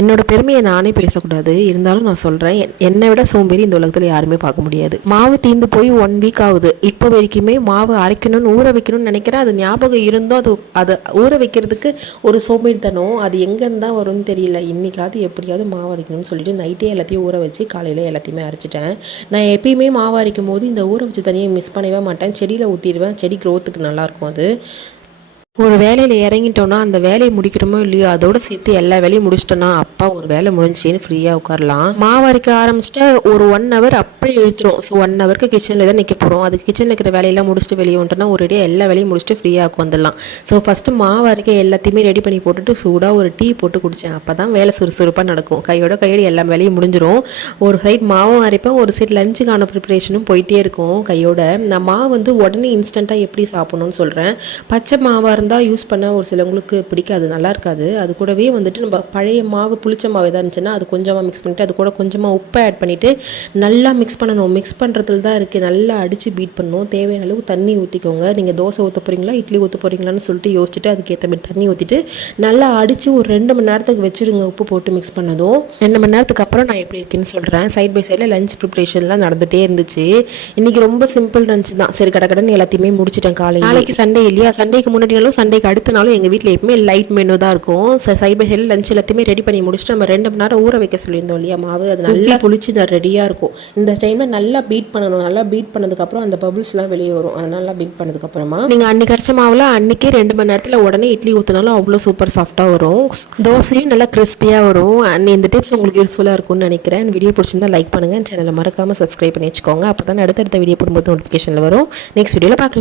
என்னோட பெருமையை நானே பேசக்கூடாது, இருந்தாலும் நான் சொல்கிறேன். என்னை விட சோம்பேறி இந்த உலகத்தில் யாருமே பார்க்க முடியாது. மாவு தீர்ந்து போய் 1 வீக் ஆகுது. இப்போ வரைக்குமே மாவு அரைக்கணும்னு ஊற வைக்கணும்னு நினைக்கிறேன். அது ஞாபகம் இருந்தோ அதை ஊற வைக்கிறதுக்கு ஒரு சோம்பேறித்தனம். அது எங்கேருந்து தான் வரும்னு தெரியல. இன்றைக்காவது எப்படியாவது மாவு அரைக்கணும்னு சொல்லிட்டு நைட்டே எல்லாத்தையும் ஊற வச்சு காலையில் எல்லாத்தையுமே அரைச்சிட்டேன். நான் எப்பயுமே மாவு அரைக்கும் போது இந்த ஊற வச்சு தனியை மிஸ் பண்ணவே மாட்டேன். செடியில் ஊற்றிடுவேன். செடி க்ரோத்துக்கு நல்லாயிருக்கும். அது ஒரு வேலையில் இறங்கிட்டோன்னா அந்த வேலையை முடிக்கிறோமோ இல்லையோ அதோட சேர்த்து எல்லா வேலையும் முடிச்சிட்டோன்னா அப்பா ஒரு வேலை முடிஞ்சின்னு ஃப்ரீயாக உட்காரலாம். மாவு அரைக்க ஆரம்பிச்சிட்டா ஒரு 1 ஹவர் அப்படியே இழுத்துரும். ஸோ 1 ஹவருக்கு கிச்சனில் தான் நிற்க போகிறோம். அதுக்கு கிச்சனில் இருக்கிற வேலையெல்லாம் முடிச்சுட்டு வெளியே வந்துட்டோன்னா ஒரேடியாக எல்லா வேலையும் முடிச்சுட்டு ஃப்ரீயாக வந்துடலாம். ஸோ ஃபஸ்ட்டு மாவு அரைக்க எல்லாத்தையுமே ரெடி பண்ணி போட்டுட்டு சூடாக ஒரு டீ போட்டு குடித்தேன். அப்போ தான் வேலை சுறுசுறுப்பாக நடக்கும். கையோடு எல்லா வேலையும் முடிஞ்சிடும். ஒரு சைட் மாவும் அரைப்பேன், ஒரு சைட் லஞ்சுக்கான ப்ரிப்பரேஷனும் போயிட்டே இருக்கும் கையோட. நான் மாவு வந்து உடனே இன்ஸ்டண்ட்டாக எப்படி சாப்பிட்ணுன்னு சொல்கிறேன். பச்சை மாவாக இருந்தால் யூஸ் பண்ண ஒரு சிலவங்களுக்கு பிடிக்காது, நல்லா இருக்காது. அது கூடவே வந்துட்டு நம்ம பழைய மாவு புளிச்ச மாவு எதாக இருந்துச்சுன்னா அது கொஞ்சமாக மிக்ஸ் பண்ணிவிட்டு அது கூட கொஞ்சமாக உப்பை ஆட் பண்ணிவிட்டு நல்லா மிக்ஸ் பண்ணணும். மிக்ஸ் பண்ணுறதுல தான் இருக்குது. நல்லா அடித்து பீட் பண்ணணும். தேவையான அளவு தண்ணி ஊற்றிக்கோங்க. நீங்கள் தோசை ஊற்ற போகிறீங்களா இட்லி ஊற்ற போகிறீங்களான்னு சொல்லிட்டு யோசிச்சுட்டு அதுக்கேற்ற மாதிரி தண்ணி ஊற்றிட்டு நல்லா அடித்து ஒரு 2 மணி நேரத்துக்கு வச்சுருங்க. உப்பு போட்டு மிக்ஸ் பண்ணதும் 2 மணி நேரத்துக்கு அப்புறம் நான் எப்படி இருக்குன்னு சொல்கிறேன். சைட் பை சைடில் லஞ்ச் ப்ரிப்ரேஷன்லாம் நடந்துகிட்டே இருந்துச்சு. இன்றைக்கி ரொம்ப சிம்பிள் லஞ்ச் தான். சரி கடை எல்லாத்தையுமே முடிச்சிட்டேன். நாளைக்கு சண்டே இல்லையா, சண்டேக்கு முன்னாடினாலும் சண்டேக்கு அடுத்த நாளும் எங்கள் வீட்டில் எப்பவுமே லைட் மெனு தான் இருக்கும். சைட் பை சைடில் லஞ்ச் எல்லாத்தையுமே ரெடி பண்ணி முடிச்சுட்டு நம்ம 2 மணி நேரம் ஊற வைக்க சொல்லியிருந்தோம் இல்லையா மாவு, அது நல்லா புளிச்சு ரெடியாக இருக்கும். இந்த டைமில் நல்லா பீட் பண்ணணும். நல்லா பீட் பண்ணதுக்கப்புறம் அந்த பபிள்ஸ்லாம் வெளியே வரும். அது நல்லா பீட் பண்ணதுக்கப்புறமா நீங்கள் அன்றைக்கி அரைச்ச மாவில் அன்றைக்கே 2 மணி நேரத்தில் உடனே இட்லி ஊற்றினாலும் அவ்வளோ சூப்பர் சாஃப்டாக வரும். தோசையும் நல்லா கிறிஸ்பியாக வரும். இந்த டிப்ஸ் உங்களுக்கு யூஸ்ஃபுல்லாக இருக்கும்னு நினைக்கிறேன். வீடியோ பிடிச்சிருந்தா லைக் பண்ணுங்கள். சேனலை மறக்காமல் சப்ஸ்கிரைப் பண்ணி வச்சுக்கோங்க. அப்போ தான் அடுத்தடுத்த வீடியோ போடும்போது நோட்டிஃபிகேஷனில் வரும். நெக்ஸ்ட் வீடியோவில் பார்க்கலாம்.